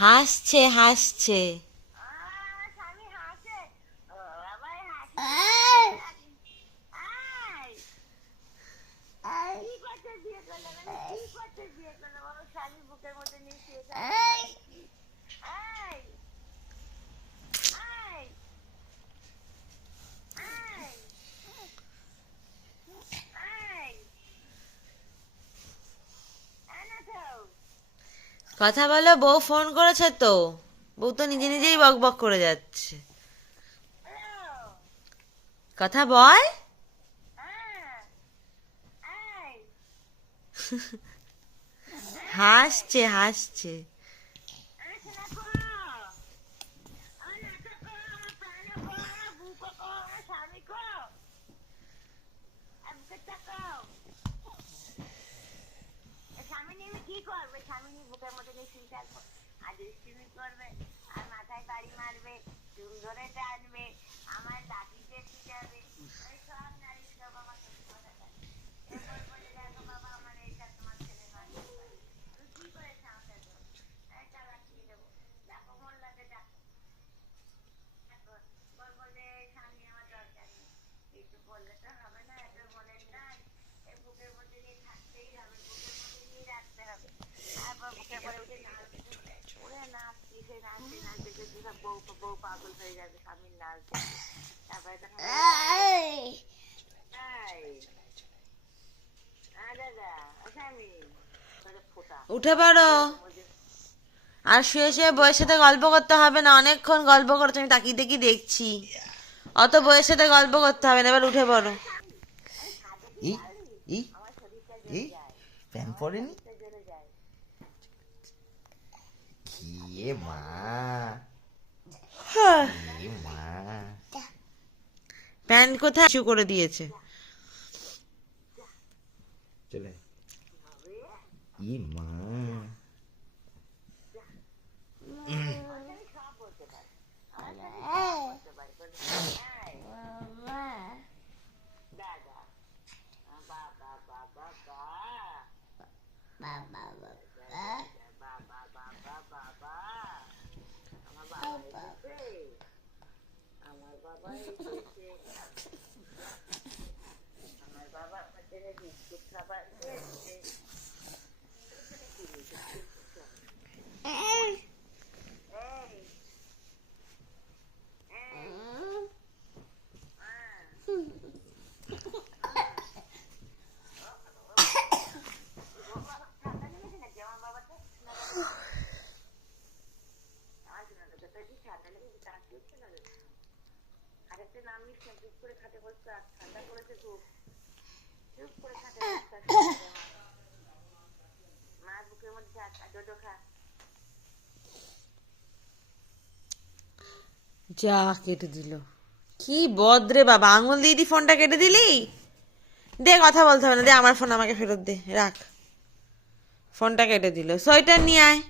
হাসছে হাসছে। কথা বলো, বউ ফোন করেছে তো। বউ তো নিজে নিজেই বক বক করে যাচ্ছে। কথা বল। হাসছে হাসছে। কি করবে? স্বামী বুকের মধ্যে নিয়ে শুয়ে থাকবো আর দুষ্টুমি করবে আর মাথায় বাড়ি মারবে, চুল ধরে টানবে, আমার দাদিতে পিটাবে। ওই সব নারী সব আমার এরপর বলে দেখো বাবা আমার এইটা তোমার ছেলে নয়, আমি কি করে সামনে দেবো? একটা লাগিয়ে দেবো। দেখো মোল্লাকে দেখো, বলবো যে স্বামী আমার দরকার নেই, কিছু বললে তো হবে না, এত বলেন নাই, এই বুকের মধ্যে নিয়ে থাকতেই হবে, বুকের মধ্যে নিয়ে রাখতে হবে। তারপর বুকের পরে উঠে ওরে নাচ কিসে নাচতে নাচতে যদি সব বউ পাগল হয়ে যাবে স্বামীর নাচ দেখে। তারপরে তখন দাদা স্বামী ফোটা উঠে পড়ো। আর শুয়ে শুয়ে বউয়ের সাথে গল্প করতে হবে না, অনেকক্ষণ গল্প করছো, আমি তাকিয়ে তাকিয়ে দেখছি। অত বউয়ের সাথে গল্প করতে হবে না, এবার উঠে পড়ো। প্যান পরেনি কি মা? মা প্যান্ট কোথায় ইস্যু করে দিয়েছে। চলে মা আরেকটা নাম নিস না, চুপ করে খাটে বসতে, ঠান্ডা করেছে খুব, চুপ করে খাটে মার বুকের মধ্যে ডোডো খা। যা কেটে দিল, কি বদরে বাবা, আঙুল দিয়ে দি ফোনটা কেটে দিলি। দে, কথা বলতে হবে না, দে আমার ফোন আমাকে ফেরত দে, রাখ। ফোনটা কেটে দিল। সোয়েটার নিয়ে আয়।